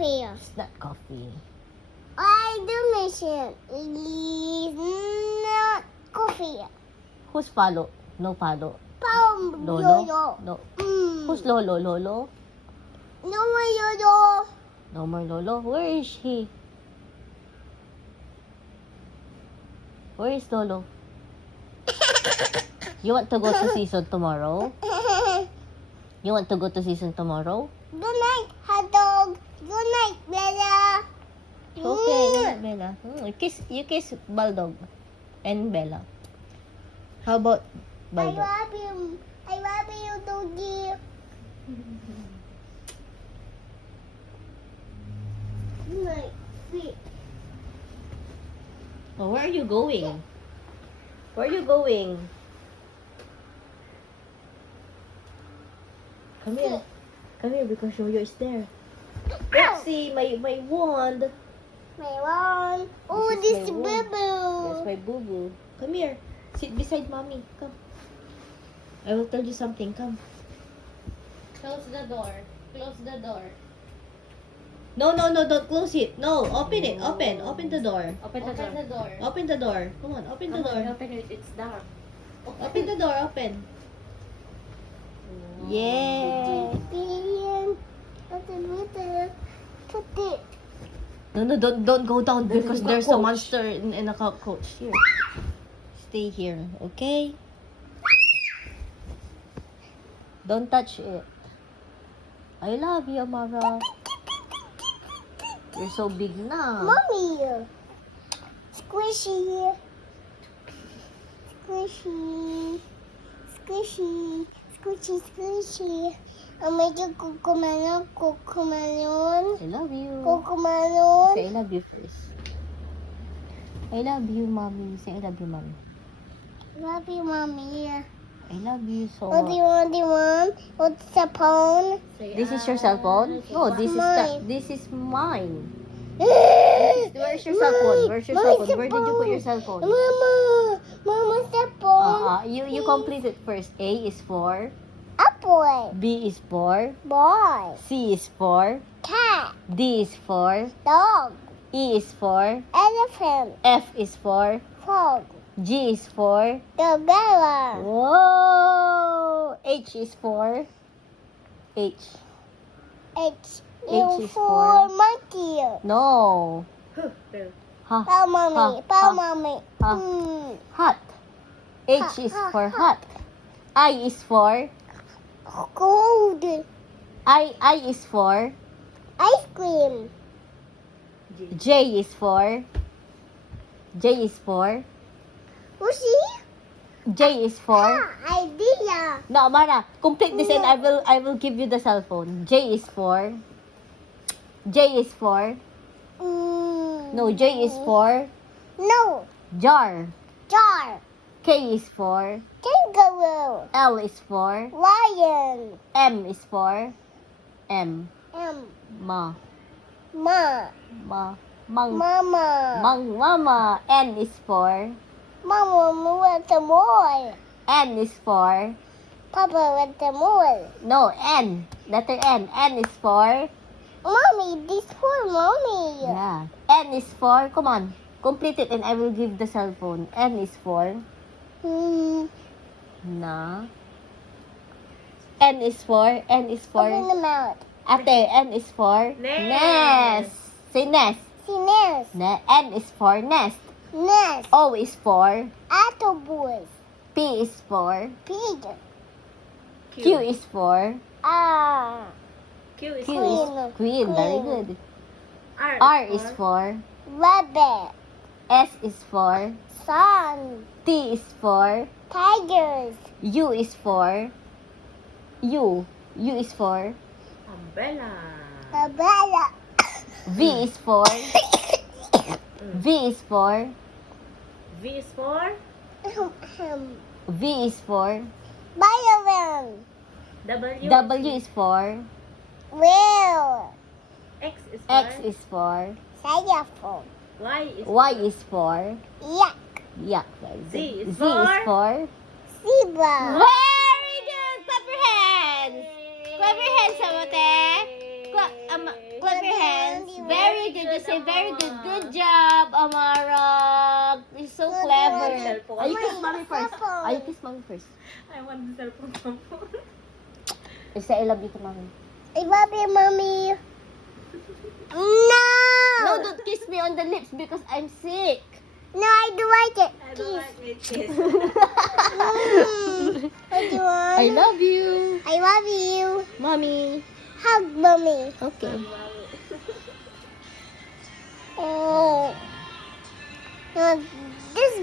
coffee. It's not coffee. I do mention it's not coffee. Who's Palo? No Palo. Lolo. Lolo? No. Who's Lolo? Lolo? No more Lolo. No more Lolo. Where is he? Where is Lolo? You want to go to season tomorrow? You want to go to season tomorrow? Good night, hot dog. Good night, Bella. Okay, good night, Bella. You kiss Baldog and Bella. How about I Baldog? love you. I love you, doggy. Good night. Wait. Oh, where are you going? Where are you going? Come here. Come here because Yoyo is there. Let's see my wand. My one. Oh, This is this my boo wand. That's boo. my boo-boo. Come here. Sit beside mommy. Come. I will tell you something. Come. Close the door. Close the door. No, don't close it. No, open it. Open the door. Open the door. Open the door. Come on, open the door. Open it. It's dark. Open the door, open. Yeah. Put it. No, don't go down There's because a there's a cockroach. monster and a cockroach here. Stay here, okay? Don't touch it. I love you, Amara. You're so big na. Mommy. Squishy. Squishy. Squishy. Squishy, squishy. Medyo kukumanon. I love you. Kukumanon. Say I love you first. I love you, mommy. Say I love you, mommy. Love you, mommy. I love you so What do much. you want? Do you want? What's the phone? This is your cell phone? No, this Mine. this is mine. Where's Where's your cell phone? Where's your cell phone? Where did you put your cell phone? Mama. Mama's the phone. You complete it first. A is for, Apple. B is for, Boy. C is for, Cat. D is for, Dog. E is for, Elephant. F is for, Frog. G is for, Gorilla. whoa, H is for, H. H. H is for for- monkey. No. Ha. Pow mommy. Ha, Pow ha, mommy. ha. Hot. H is for hot. I is for, Cold. I is for, Ice cream. J is for, J is for, Who's he? J is for. Idea. No, Amara, complete this and I will give you the cell phone. J is for, no, J is for No. jar. Jar. K is for, Kangaroo. L is for, Lion. M is for, M, ma, Ma. mang, Mama. mama. N is for, Mama with the mole. N is for, Papa with the mole. no, N, letter N. N is for, Mommy, this for mommy. yeah. N is for, come on, complete it and I will give the cell phone. N is for, na. N is for, Open the mouth. ate, N is for, nest. Say nest. See nest. N is for nest. Nest. O is for, Autobus. P is for, Pig. Q is for, Q is Q is queen. Very good. R. R is for, Rabbit. S is for, Sun. T is for, Tigers. U is for, U is for, Umbrella. Umbrella. V is for, V is for, V is for V is for, Violin. W. W is for, Wheel. X is for X is for, Xylophone. Y is for, Yak. yeah. Z is Z is for, Zebra. very good. Clap your hands. Clap your hands, Samote. Clap your hands. say very good. Good job, Amara. You're so clever. Cellphone. You kiss mommy first. You kiss mommy first. I want the cellphone tampon. You say I love you to mommy. I love you, mommy. No. No, don't kiss me on the lips because I'm sick. No, I don't like it. I don't like it kiss. What do you want? I love you. I love you. Mommy. Hug, mommy. Okay. Oh. This